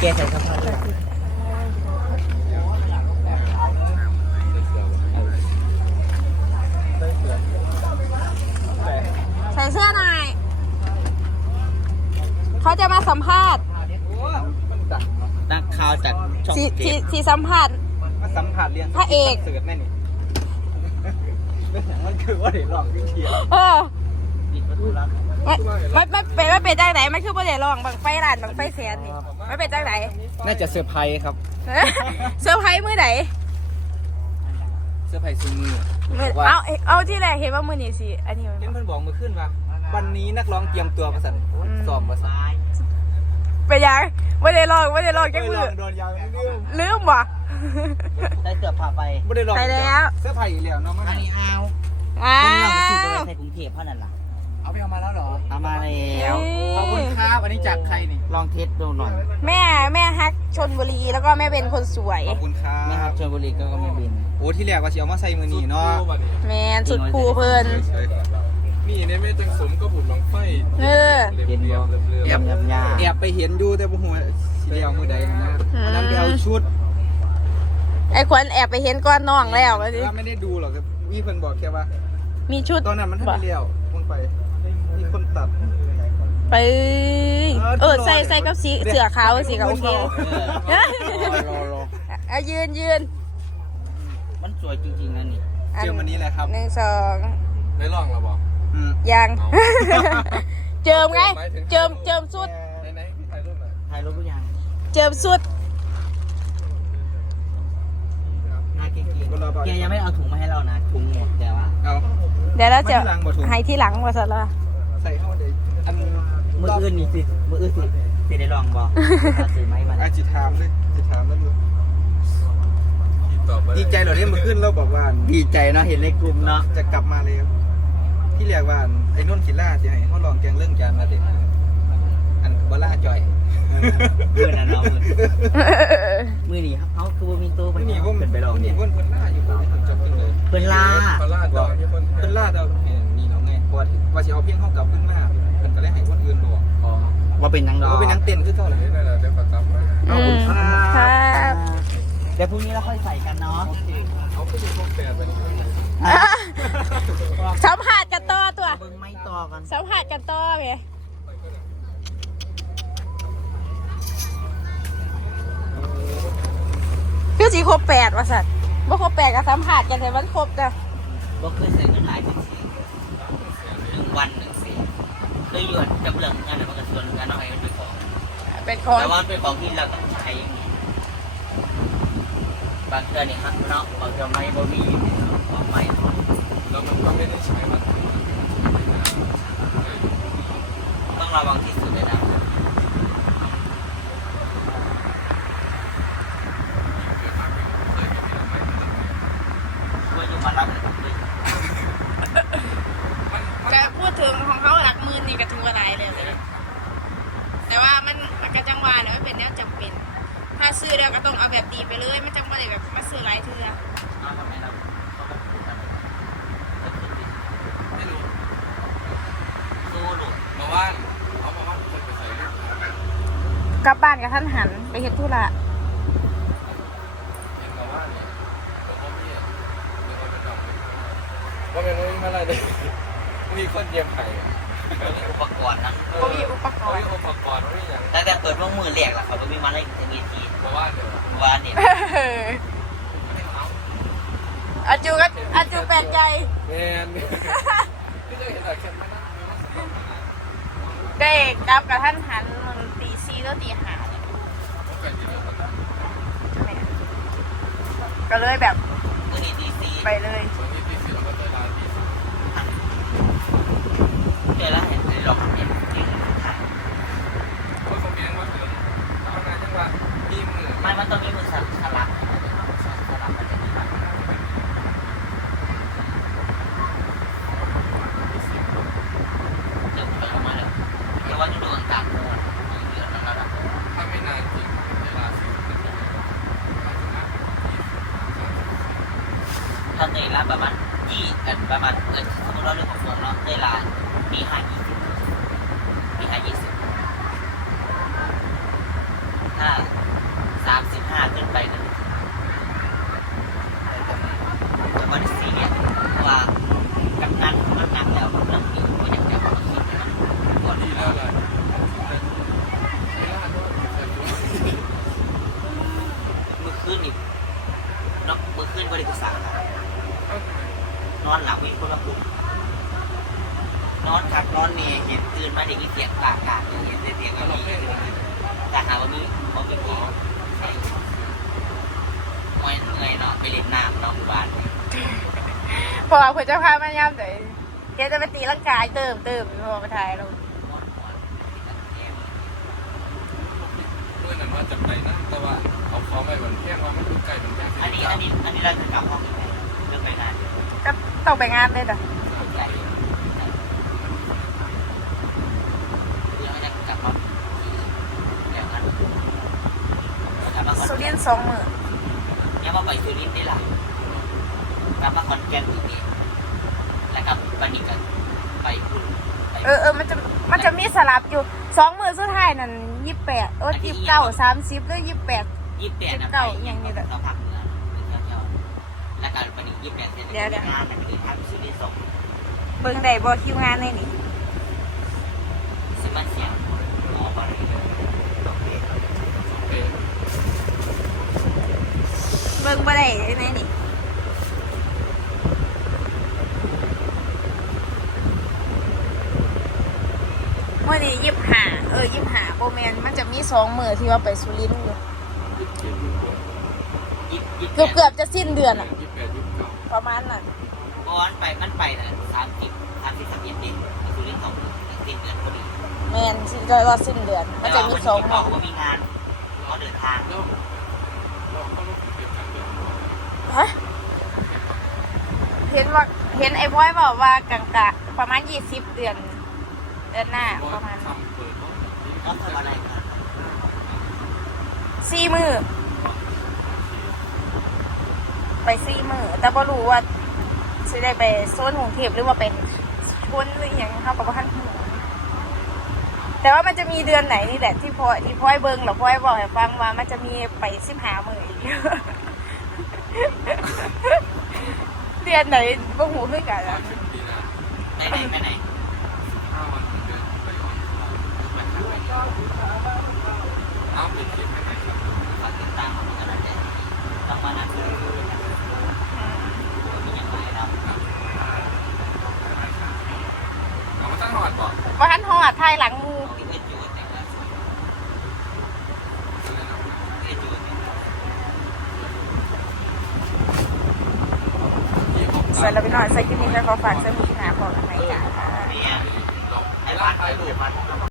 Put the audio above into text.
แกใส่สะพานเลยใส่เสื้อหน่อยเขาจะมาสัมภาษณ์นักข่าวจากช่องสีเจ็สีดสีสัมภาษณ์มาสัมผัสเรียนพระเอก เสือแม่นี่มันคือว่าเดี๋ยวลองวิเทียเออ ปิดประตูรับ มันมันมันเป็นมันเป็นจังไหนมันคือประเดี๋ยวลองบังไฟร้านบังไฟแสนนี่มันเป็นจังไหนน่าจะเซอร์ไพรส์ครับ เซอร์ไพรส์มือไหนเซอร์ไพรส์ซูมือมื้อเอาเอาที่แรกเห็นว่ามือนี่สิอันนี้มันเล่นเพื่อนบอกมาขึ้นว่าวันนี้นักร้องเตรียมตัวมาสั่นโอ้ยสอบมาสั่นเป็นยังไม่ได้ลองไม่ได้ลองจังเคยมืลอองโดนยาวไม่เรื่องลืมว่ะได้เสื้อผ้าไปไม่ได้ลองไปแล้วเสื้อไผ่อีกแล้วเนาะมันอันนี้เอาอ้าเป็นเรื่องที่ไปวใส่กรุงเทพเท่านั้นล่ะ เอาไปเอามาแล้วเหรอ เอามาแล้วขอบคุณครับอันนี้จากใครนี่ ลองเทสดูหน่อยแม่แม่ฮักชนบุรีแล้วก็แม่เป็นคนสวย ขอบคุณครัแม่ครับบชลบุรีก็ก็ไม่บิน โอ้ที่แรกว่าสิเอามาใส่มือนี่เนาะแมนสุดคูเพิ่นนี่เนี่ยไม่จังสมก็บุญบังไฟเออเย็นบ่แอบยำยาแอบไปเห็นอยู่แต่บ่ฮู้ว่าสิได้เอามือใดนะวันนั้นไปเอาชุดไอ้ขวัญแอบไปเห็นก้อนน้องแล้วว่าสิว่าไม่ได้ดูหรอกแต่มีเพิ่นบอกแค่ว่า มีชุดตอนนั้นมันทันได้เลี้ยวมึงไปมี คนตัด ไป เออ ใส่ใส่กับสีเสือขาวสีกับโอเคเออรอรอเอายืนยืนมันสวยจริงๆนะนี่เจอวันนี้แหละครับหนึ่งสองได้ลองแล้วบอกอืมยัง เจิมไง เจิมเจิมสุดไหนไหนๆพี่ถ่ายรูปหน่อยถ่ายรูปทุกอย่างเจิมสุดหน้าเก่งๆแกยังไม่เอาถุงมาให้เรานะถุงหมดแต่ว่าเอาเดี๋ยวเราจะมาที่หลังบ่ถูกให้ที่หลังว่าสัตว์ละ ใส่เข้าเลยอันมืออื่นนี่สิมืออื่นสิสิได้ลองบ่ซื้อไหมมันอาจิถามเลยจิถามแล้วอยู่ติดต่อไปดีใจเหรอเนี่ยมาขึ้นแล้วบอกว่าดีใจเนาะเห็นในกลุ่มเนาะจะกลับมาเลยครับที่เรียกว่าไอ้นุ่นศิลาสิให้เขาลองแกงเรื่องจานมาเด็ดอันบล่าจอยเพื่อนนะเนาะมือมือนี่ครับเขาคือบ่มีตัวไม่หนีว่าเป็นไปลองหนีเนี่ยว่าเพิ่นล่าอยู่ผมผมจำเป็นเลยเพื่อนล่าพลาดบดออกกมีคนเพิ่นล่าเราเห็น นี่เนาะไงว่าว่าสิเอาเพียงเข้ากลับขึ้นมาเพิ่นก็เลยให้คนอื่นบอกอ๋อว่าเป็นนังดเราอกก็เป็นนังเต้นคือเท่าไหร่นี่นั่นแหละเดี๋ยวประทับมาขอบคุณครัครับบเดี๋ยวพรุ่งนี้เราค่อยใส่กันเนาะเขาก็มีพวกแปดไปนี่สัมผัสกันต่อตัวเบิ่งไม่ต่อกันสัมผัสกันต่อไงคือสีครบแปดว่าสัตว์บ่ครบแปดกับสัมผัสกันแต่มันครบจ้ะบ่เคยใส่เงินหลายเป็นสี่หนึ่ง วันหนึ่งสี่เคยหยวนจำเรื่องงานไหนมันก็ชวนงานน้องไอ้เป็นของเป็นของแต่ว่าเป็นของที่เราต้องใช้อย่างนี้บางเทื่อนี่ครับเนาะบางเทื่อไม่บ่มีของไม่แล้วมันก็ไม่ได้ใช้มันต้องระวังที่สุดเลยนะช่วยอยู่มารับเลย เอาแบบดีไปเลยไม่จำเป็นแบบมาซื้อหลายเทื่อเอาทำไมเราต้องไปพูดกันแล้วขึ้นดิไม่รู้สู้หลุดมาว่านเขามาว่านคนไปใส่รูปกลับบ้านกับท่านหันไปเฮ็ดธุระเห็นมาว่านเนี่ยแล้วก็มีมีคนเป็นดอกว่าเป็นไม่มาอะไรเลยมีคนเยี่ยมไข่มีอุปกรณ์นะก็มีอุปกเขารมีณ์อุปกรณ์ไม่อย่างตั้งแต่เปิดวงมือแรกล่ะเขาก็มีมาเล่นในเวทีมาว่านเดี๋ยวว่าเนี่ยอาจูก็อาจูแปลกใจแมนที่จะเห็นแต่แค่ไม่นั่งเด็กกลับกับท่านหันตีซีแล้วตีหาเนี่ยก็เลยแบบมือนี่ดีซีไปเลย ส่วนนี้ตีสี่เราก็เจอร้านตีสี่ เจ อแล้วเห็นในหลอกเนี่ยจริงเพราะเขาเลี้ยงมาถึงเอางานจังหวะมีมือไม่มันต้องมีมือสลับสลับสลับมันจะดีมากเดี๋ยวไปออกมาเลยเดี๋ยวว่าจะดูต่างๆตัวเหลือนั่นแหละถ้าไม่นานจริงเวลาสิบนาทีถ้าเตยละประมาณยี่กันประมาณเออสมมติเราเรื่องของวงเนาะเตยละมีห้ายี่ ปีห้ายี่สิบถ้าสามสิบห้าขึ้นไปนะจะมาที่สี่เนี่ยว่ากำนันมันหนักแล้วเรื่องนี้ก็อยากจะเอามาคิดนะก่อน ดี ที่ แล้ เรา วเลยไม่ล่าด้วยแต่ตัว เมื่อคืนนี่เนาะเมื่อคืนบริษัท เอ้าน อนหลับวิ่งคนละปุ่ม นอนขับนอนเนยเห็นตื่นมาเด็กนี่เสียงปากกาดเห็นเสียงแล้อะวไรเราเพ่งแต่หาว่ามีเขาเป็นที่ไม่เหนื่อยเนาะไปเล่นน้ำเนาะหมู่บ้านเพราะว่าคุณเจ้าพามาย่ำเลยเดี๋ยวจะไปตีร่างกายเติมเติมเพราะว่ามาถ่ายเราเมื่อนั้นว่าจะไปนะแต่ว่าเอาเขาไปมันแค่ว่ามันอยู่ใกล้มันแค่อันนี้อันนี้อันนี้เราจะกลับห้องยังไงเรื่องไปนานก็ต้องไปงานเลยเด้อ ใหญ่เรื่องจะกลับมาอย่างนั้นกลับมาขอน สุริแก่นนทร์สองมือยังมาไปสุรินทร์ได้หรกลับมาขอนแก่นอีกนี่แล้วกลับบันนี้กันไปคุณไปเออเออมันจะมันจะมีสลับอยู่สองมือสุดท้ายนั่นยี่สิบแปดเออยี่สิบเก้าสามสิบหรือยี่สิบแปด ยี่สิบแปดนะเก้าอย่างนี้แหละ เราพักเหนือเที่ยวๆแล้วกันบันนี้ยี่สิบแปดเสร็จแล้วงานแต่ไปเดินทางสุรินทร์ส่งเบิ่งได้บ่คิวงานในนี่สมัครเสียงหมอมาเลย เอ๊ะ เบิ่งบ่ได้ในนี่เมื่อนี้ยี่สิบห้าเออยี่สิบห้าโบแมนมันจะมีสองมือที่ว่าไปสุรินทร์อยู่ยี่สิบเจ็ดยี่สิบแปดยี่สิบเกือบเกือบจะสิ้นเดือนอะยี่สิบแปดยี่สิบเก้าประมาณนั้นบอลไปมันไปนะสามสิบสามสิบสามเอ็ดดิสุรินทร์ส่งสิ้นเดือนพอดีแมนสิ้นจะว่าสิ้นเดือน มันจะมีสองบมือกอว่ามีงานเขาเดินทาง แล้วเราก็ ฮะเห็นว่าเห็นไอ้บอยบอกว่ากลางกะประมาณยี่สิบเดือน เดือนหน้าประมาณทำเปิดห้องเขาทำอะไรกันสี่มือไปสี่มือแต่บ่รู้ว่าสิได้ไปโซนกรุงเทพหรือว่าเป็นชนหรืออย่างเขากับท่านหูแต่ว่ามันจะมีเดือนไหนนี่แหละที่พอยที่พอยเบิงหรือพอยบอกให้ฟังว่ามันจะมีไปสิบหามืออีก เดือนไหนบ่หูคือกันว่าอะถึงปีหน้าไปไหนไปไหน ห้าวันเดือนไปก่อนเอาไปคิดให้ไหนครับ ฝากติดตามของกันนะเจ๊ต้องมานั่งคุยกันนะมีอย่างไรเนาะ เอามาตั้งหอดก่อน ว่าท่านหอดทายหลังหมู มีเพื่อนอยู่แต่งงานเพื่อนอยู่แต่งงาน ใส่เราไม่น่องใส่กินนี่ก็ขอฝากใส่หมูหนาพอกันไหาเนี่ยไอ้ไร้าบ้านนไอ้ไอ้ลูลูกกมัน